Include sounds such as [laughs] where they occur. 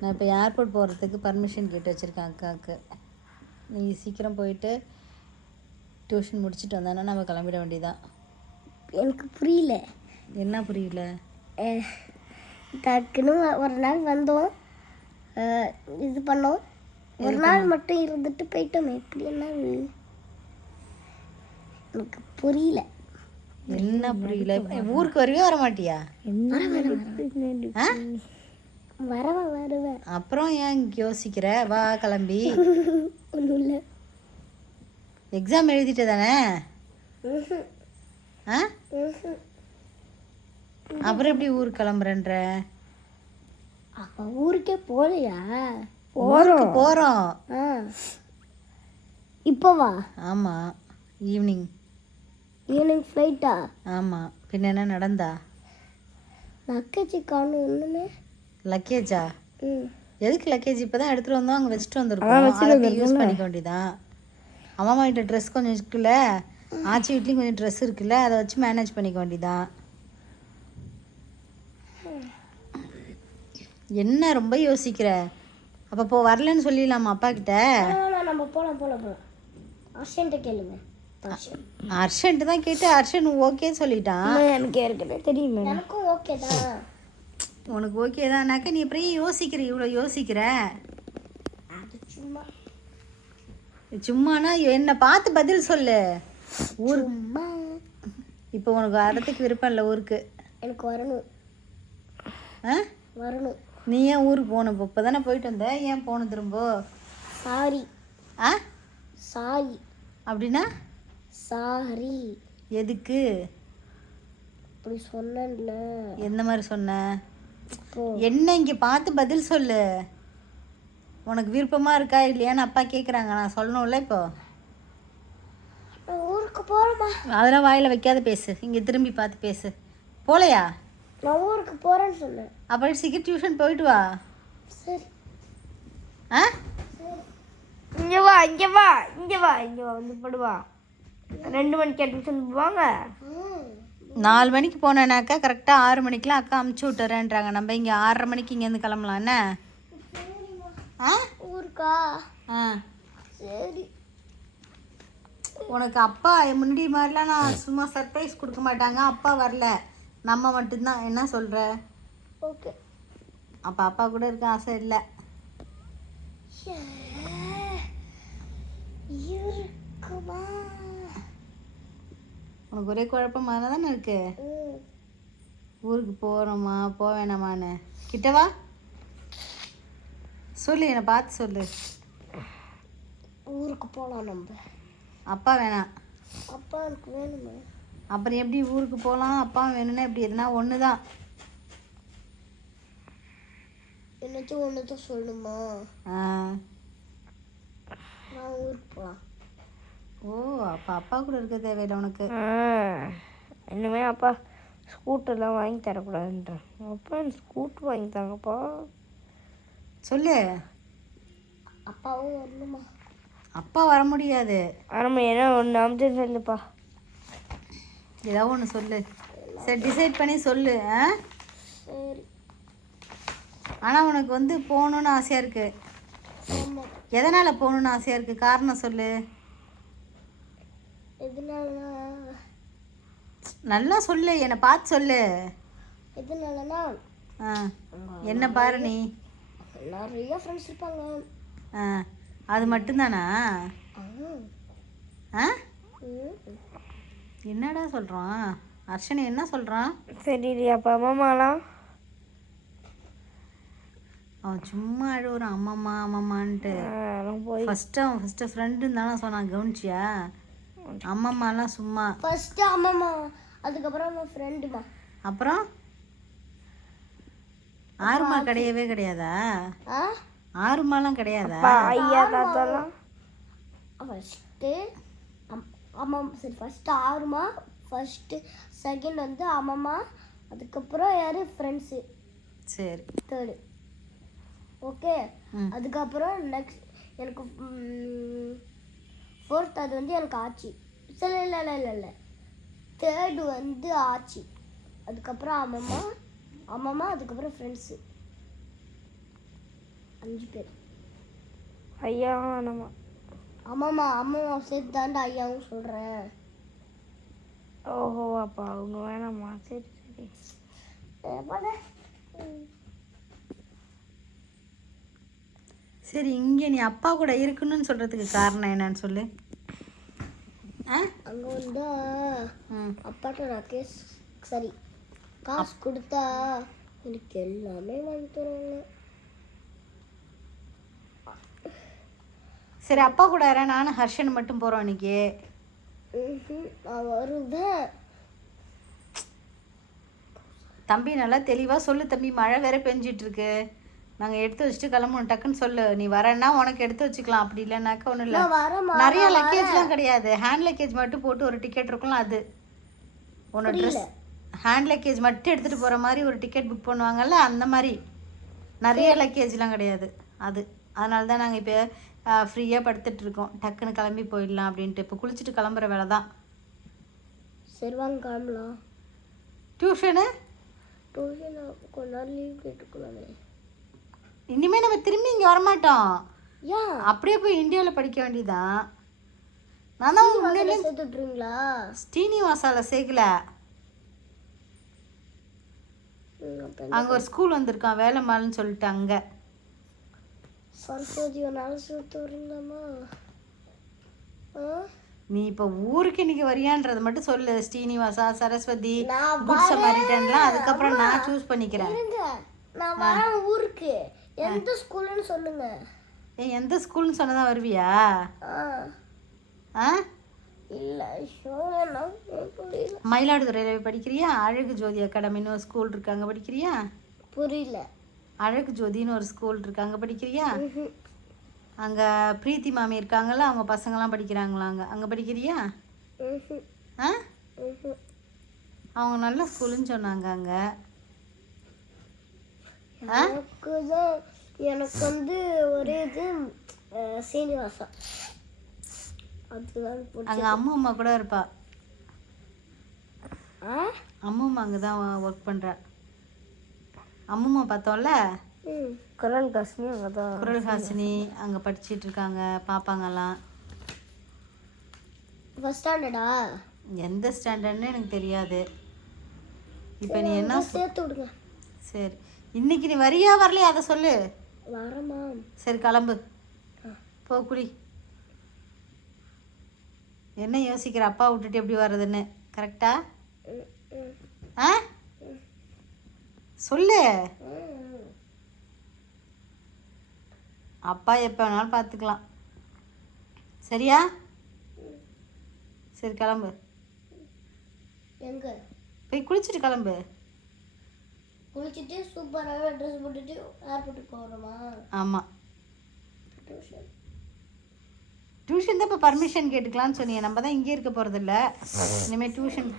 நான் இப்போ ஏர்போர்ட் போகிறதுக்கு பர்மிஷன் கேட்டு வச்சுருக்கேன் அக்காவுக்கு நீ சீக்கிரம் போயிட்டு டியூஷன் முடிச்சுட்டு வந்தானா நம்ம கிளம்பிட வேண்டியதான் எனக்கு புரியல. என்ன புரியல? டக்குன்னு ஒரு நாள் வந்தோம். இது பண்ணோம். ஒரு நாள் மட்டும் இருந்துட்டு போயிட்டோமே. எப்படி என்ன? எனக்கு புரியல. என்ன புரியல? ஊருக்கு வரவே வர மாட்டியா வரவன் வருவேன் அப்புறம் ஏன் யோசிக்கிற? வா கிளம்பி. [laughs] ஒன்றும் இல்லை எக்ஸாம் எழுதிட்ட தானே? ஆ? அப்புறம் எப்படி ஊருக்கு கிளம்புறன்ற? அவ ஊருக்கே போகலையா போகிறோம் ஆ. இப்போ வா. ஆமாம் ஈவினிங் ஈவினிங் ஃப்ளைட்டா ஆமாம் பின்ன என்ன நடந்தா? நக்கச்சி காணும் ஒன்றுமே லக்கேஜா எதுக்கு லக்கேஜ் இப்போ தான் எடுத்துகிட்டு வந்தோம் அங்கே வச்சுட்டு வந்திருக்கோம். அதை யூஸ் பண்ணிக்க வேண்டியதான் அம்மா கிட்ட ட்ரெஸ் கொஞ்சம் இருக்குல்ல? ஆச்சி வீட்லேயும் கொஞ்சம் ட்ரெஸ் இருக்குல்ல? அதை வச்சு மேனேஜ் பண்ணிக்க வேண்டியதான் என்ன ரொம்ப யோசிக்கிற? அப்போ போ வரலன்னு சொல்லிடலாமா அப்பா கிட்ட நம்ம போகலாம் போகலாம் போகலாம் அர்ஷன்ட்ட கேளுங்க. அர்ஷன் அர்ஷன்ட்டு தான் கேட்டு அர்ஷன் ஓகே சொல்லிட்டான். எனக்கு ஏற்கனவே தெரியும் எனக்கும் ஓகே தான். உனக்கு ஓகே தானாக்கா நீ அப்புறம் யோசிக்கிற இவ்வளோ யோசிக்கிற? சும்மா. சும்மானா என்னை பார்த்து பதில் சொல்லு. ஊர் சும்மா. இப்போ உனக்கு வரதுக்கு விருப்பம் இல்லை ஊருக்கு. எனக்கு வரணும். ஆ? வரணும். நீ ஏன் ஊருக்கு போகணும்? இப்போ தானே போயிட்டு வந்த? ஏன் போகணும் திரும்ப? சாரி. ஆ? சாரி. அப்படின்னா? சாரி. எதுக்கு? அப்படி சொன்னேன்ல. எந்த மாதிரி சொன்ன? என்ன இங்கே பார்த்து பதில் சொல்லு. உனக்கு விருப்பமாக இருக்கா இல்லையான்னு அப்பா கேட்குறாங்க நான் சொல்லணும்ல இப்போ. ஊருக்கு போகிறேம்மா அதெல்லாம் வாயில் வைக்காத பேசு. இங்கே திரும்பி பார்த்து பேசு. போகலையா நான் ஊருக்கு போகிறேன்னு சொன்னேன். அப்படி சீக்கிரம் டியூஷன் போயிட்டு வா. சரி. ஆ? இங்க வா இங்க வா இங்க வா இங்க வா வந்து படுவா. ரெண்டு மணிக்கு அட்மிஷன் போவாங்க? நாலு மணிக்கு போனேனாக்கா கரெக்டாக ஆறு மணிக்கெலாம் அக்கா அமுச்சு விட்டுறேன்றாங்க. நம்ம இங்கே ஆறரை மணிக்கு இங்கேருந்து கிளம்பலாம். என்ன? ஆ? ஊருக்கா? ஆ. சரி. உனக்கு அப்பா முன்னாடி மாதிரிலாம் நான் சும்மா சர்ப்ரைஸ் கொடுக்க மாட்டாங்க. அப்பா வரல. நம்ம மட்டும்தான். என்ன சொல்கிற ஓகே. அப்போ அப்பா கூட இருக்க ஆசை இல்லை. இருக்குமா? உனக்கு ஒரே குழப்பமாக தானே இருக்கு? ஊருக்கு போகிறோமா போக வேணாமான்னு. கிட்டவா சொல்லு என்னை பார்த்து சொல்லு. ஊருக்கு போகலாம் நம்ம. அப்பா வேணாம். அப்பா எனக்கு வேணுமா. அப்புறம் எப்படி ஊருக்கு போகலாம் அப்பா வேணும்னா எப்படி? எதுனா ஒன்று தான் என்னச்சும் ஒன்று தான் சொல்லணுமா? ஆ. நான் ஊருக்கு போகலாம் ஓ அப்போ அப்பா கூட இருக்க தேவையில்லை உனக்கு? இனிமே அப்பா ஸ்கூட்டர்லாம் வாங்கி தரக்கூடாதுன்றான் அப்பா எனக்கு ஸ்கூட்டர் வாங்கி தாங்கப்பா. சொல்லு. அப்பாவும் வரணுமா? அப்பா வர முடியாது. ஆமாம் ஏன்னா ஒன்று அமிச்சு சொல்லுப்பா ஏதோ ஒன்று சொல்லு. சரி டிசைட் பண்ணி சொல்லு ஆ? சரி. ஆனால் உனக்கு வந்து போகணுன்னு ஆசையாக இருக்கு. ஆமாம் எதனால் போகணுன்னு ஆசையாக இருக்குது காரணம் சொல்லு. நல்லா சொல்லு என்னை பார்த்து சொல்லு. எதனாலனா? ஆ என்ன பாரு நீ. நிறைய ஃப்ரெண்ட்ஸ் இருப்பாங்க. ஆ அது மட்டும்தானா? ஆ. என்னடா சொல்கிறான் அர்ஷனி என்ன சொல்கிறான் சரி அப்பா அம்மாலாம் அவன் சும்மா அழுகுறான் அம்மம்மா அம்மம்மான்ட்டு. ஃபஸ்ட்டு அவன் ஃபஸ்ட்டு ஃப்ரெண்டுன்னு தானே சொன்னான் கவனிச்சியா? அம்மம்மாலாம் சும்மா. ஃபர்ஸ்ட் அம்மாமா அதுக்கப்புறம் அவன் ஃப்ரெண்டுமா அப்புறம்? ஆறுமா கிடையவே கிடையாதா? ஆ? ஆறுமாலாம் கிடையாதா? அப்பா ஐயா தாத்தாலாம். ஃபஸ்ட்டு அம்மா சரி ஃபஸ்ட்டு ஆறுமா ஃபஸ்ட்டு செகண்ட் வந்து அம்மம்மா அதுக்கப்புறம் யார்? ஃப்ரெண்ட்ஸு சரி. Third okay. அதுக்கப்புறம் நெக்ஸ்ட் எனக்கு ஃபோர்த் அது வந்து எனக்கு ஆச்சி சரி இல்லை இல்லை இல்லை இல்லை. தேர்டு வந்து ஆச்சி அதுக்கப்புறம் அம்மம்மா. அம்மம்மா அதுக்கப்புறம் ஃப்ரெண்ட்ஸு அஞ்சு பேர். ஐயா நம்ம ஆமாம்மா அம்மாவை சேர்த்து தாண்டா ஐயாவும் சொல்கிறேன் ஓஹோ அப்பா அவங்க வேணாம்மா. சரி சரி. சரி இங்கே நீ அப்பா கூட இருக்கணும்னு சொல்கிறதுக்கு காரணம் என்னன்னு சொல்லு. அங்கே வந்து அப்பாட்ட நான் கேஸ் சரி காசு கொடுத்தா எனக்கு எல்லாமே வாங்கி தருவாங்க. சரி அப்பா கூட யாரா நானும் ஹர்ஷன் மட்டும் போகிறோம் இன்னைக்கு. நான் வருவேன். தம்பி நல்லா தெளிவாக சொல்லு தம்பி மழை வேற பெஞ்சிட்டு இருக்கு. நாங்கள் எடுத்து வச்சுட்டு கிளம்பணும். டக்குன்னு சொல்லு. நீ வரேன்னா உனக்கு எடுத்து வச்சுக்கலாம். அப்படி இல்லைனாக்கா ஒன்றும் இல்லை. நிறைய லக்கேஜ்லாம் கிடையாது. ஹேண்ட் லக்கேஜ் மட்டும் போட்டு ஒரு டிக்கெட் இருக்கும்ல அது. ஒன்று ட்ரெஸ் ஹேண்ட் லக்கேஜ் மட்டும் எடுத்துகிட்டு போகிற மாதிரி ஒரு டிக்கெட் புக் பண்ணுவாங்கல்ல அந்த மாதிரி. நிறைய லக்கேஜ்லாம் கிடையாது. அது. அதனால தான் நாங்கள் இப்போ ஃப்ரீயாக படுத்துட்டு இருக்கோம். டக்குன்னு கிளம்பி போயிடலாம் அப்படின்ட்டு. இப்போ குளிச்சுட்டு கிளம்புற வேலை தான். சரி வாங்க கிளம்பலாம். டியூஷனு டியூஷன் கொஞ்ச நாள் லீவ் கேட்டுக்கலாமே. இனிமேல் நம்ம திரும்பி இங்கே வரமாட்டோம். அப்படியே போய் இந்தியாவில் படிக்க வேண்டியதான் நான் தான் உங்க முன்னாடி சேர்த்துட்றீங்களா ஸ்ரீனிவாசாவில் சேர்க்கல. அங்கே ஒரு ஸ்கூல் வந்திருக்கான் வேலைமால்னு சொல்லிட்டு அங்கே. சரஸ்வதி நீ இப்போ ஊருக்கு இன்னைக்கு வரியான்றது மட்டும் சொல்லு ஸ்ரீனிவாசா சரஸ்வதி குட் சமாரிட்டன்லாம் அதுக்கப்புறம் நான் சூஸ் பண்ணிக்கிறேன். நான் ஊருக்கு. எந்த ஸ்கூல்னு சொல்லுங்க. ஏய் எந்த ஸ்கூல்னு சொன்னதான் வருவியா? ஆ. இல்லை மயிலாடுதுறையில் படிக்கிறியா? அழகு ஜோதி அகாடமின்னு ஒரு ஸ்கூல் இருக்கு அங்கே படிக்கிறியா? புரியல. அழகு ஜோதின்னு ஒரு ஸ்கூல் இருக்கு அங்கே படிக்கிறியா. அங்கே பிரீத்தி மாமி இருக்காங்கல்ல அவங்க பசங்களாம் படிக்கிறாங்களா அங்கே? அங்கே படிக்கிறியா. ஆ. அவங்க நல்ல ஸ்கூலுன்னு சொன்னாங்க அங்கே. எனக்கு தான் எனக்கு வந்து ஒரே இது சீனிவாசா அதுதான் அங்கே அம்மு அம்மா கூட இருப்பா. ஆ? அம்மும்மா அங்கே தான் ஒர்க் பண்ணுறா அம்மும்மா பார்த்தோம்ல? குரல் காசுனி அங்கே தான் குரல் ஹாசினி அங்கே படிச்சிட்டு இருக்காங்க பாப்பாங்கெல்லாம் ஃபஸ்ட் ஸ்டாண்டர்டா எந்த ஸ்டாண்டர்ட்னு எனக்கு தெரியாது. இப்போ நீ என்ன சேர்த்து விடுங்க. சரி. இன்னைக்கு நீ வரியா வரலையா? அதை சொல்லு. வரமா சரி கிளம்பு. போ குடி. என்ன யோசிக்கிற? அப்பா விட்டுட்டு எப்படி வர்றதுன்னு. கரெக்டா ஆ? சொல்லு. அப்பா எப்போ வேணாலும் பார்த்துக்கலாம். சரியா? சரி கிளம்பு. எங்க? போய் குளிச்சுட்டு கிளம்பு. குளிச்சுட்டு சூப்பராகவே ட்ரெஸ் போட்டுட்டு ஏர்போர்ட்டுக்கு போகிறோமா ஆமாம் டியூஷன் டியூஷன் தான் இப்போ பர்மிஷன் கேட்டுக்கலாம்னு சொன்னீங்க. நம்ம தான் இங்கே இருக்க போகிறதில்ல இனிமேல் டியூஷன்